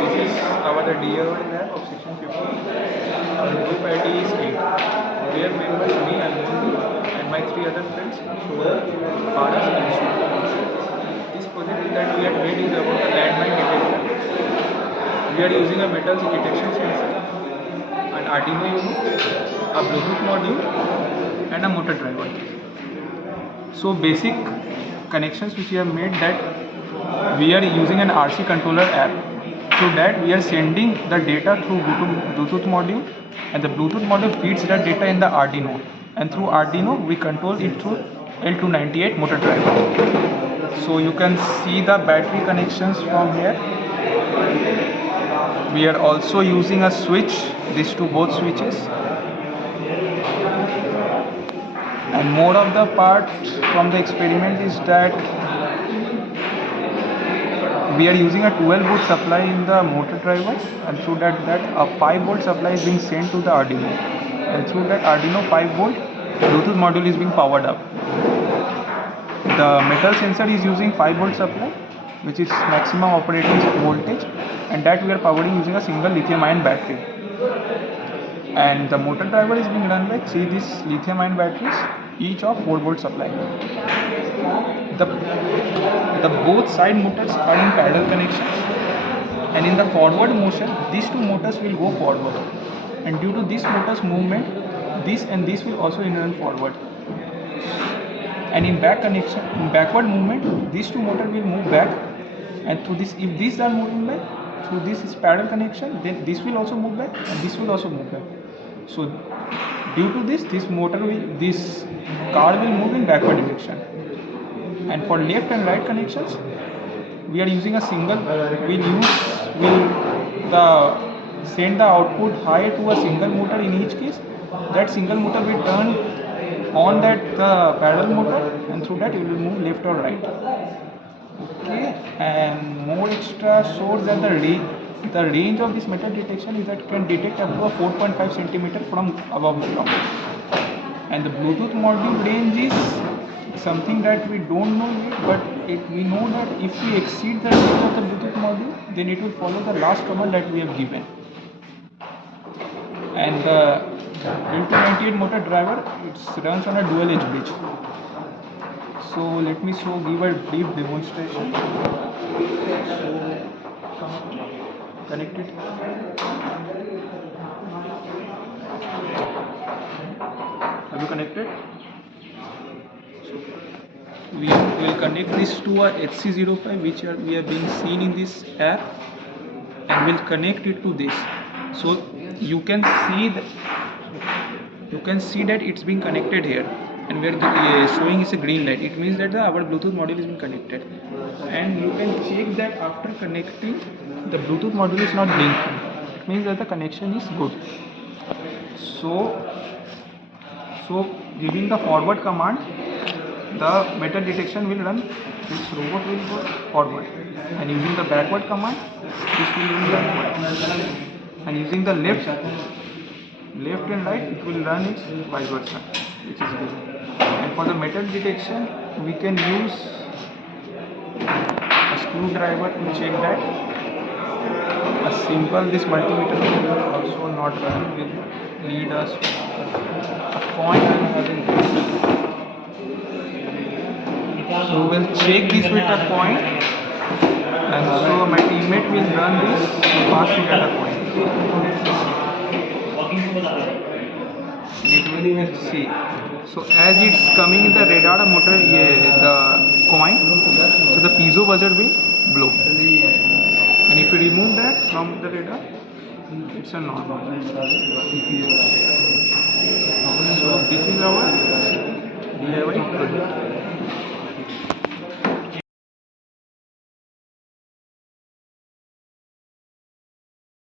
This is our DRO lab of section 50. Our group ID is 8. We are members, me, Almondi, and my 3 other friends, Shoaib, Paras, and Shu. This project that we have made is about a landmine detection. We are using a metal detection sensor, an Arduino Uno, a Bluetooth module, and a motor driver. So basic connections which we have made, that we are using an RC controller app. Through that we are sending the data through Bluetooth module, and the Bluetooth module feeds that data in the Arduino, and through Arduino we control it through L298 motor driver. So you can see the battery connections from here. We are also using a switch, these two both switches. And more of the part from the experiment is that we are using a 12 volt supply in the motor driver, and through that a 5 volt supply is being sent to the Arduino, and through that Arduino 5 volt Bluetooth module is being powered up. The metal sensor is using 5 volt supply, which is maximum operating voltage, and that we are powering using a single lithium ion battery. And the motor driver is being run by 3 these lithium ion batteries, each of 4 volt supply. The both side motors are in parallel connections, and in the forward motion these two motors will go forward, and due to this motor's movement, this and this will also run forward. And in backward movement, these two motors will move back, and through this, if these are moving back, through this is parallel connection, then this will also move back and this will also move back. So due to this this car will move in backward direction. And for left and right connections, we are using a single, send the output high to a single motor in each case. That single motor will turn on the parallel motor, and through that it will move left or right. Okay, and more extra shows that the range of this metal detection is that it can detect up to a 4.5 centimeter from above the ground. And the Bluetooth module range is something that we don't know yet, but we know that if we exceed the range of the Bluetooth module, then it will follow the last command that we have given. And the L298 motor driver, it runs on a dual edge bridge. So let me give a brief demonstration. So connect it. Have you connected? We will connect this to a HC05, which we are being seen in this app, and we'll connect it to this. So you can see that it's being connected here, and we are showing it's a green light. It means that our Bluetooth module is being connected, and you can check that after connecting the Bluetooth module is not blinking. It means that the connection is good. So giving the forward command, the metal detection will run, this robot will go forward, and using the backward command, this will run backward, and using the left and right, it will run it vice versa, which is good. And for the metal detection, we can use a screwdriver to check that. This multimeter will also not run, will need us a coin and having this. So we'll check this with a coin, and so my teammate will run this to pass to get a coin. It will see. So as it's coming in the radar motor, the coin, so the piezo buzzer will blow. And if you remove that from the radar, it's a normal.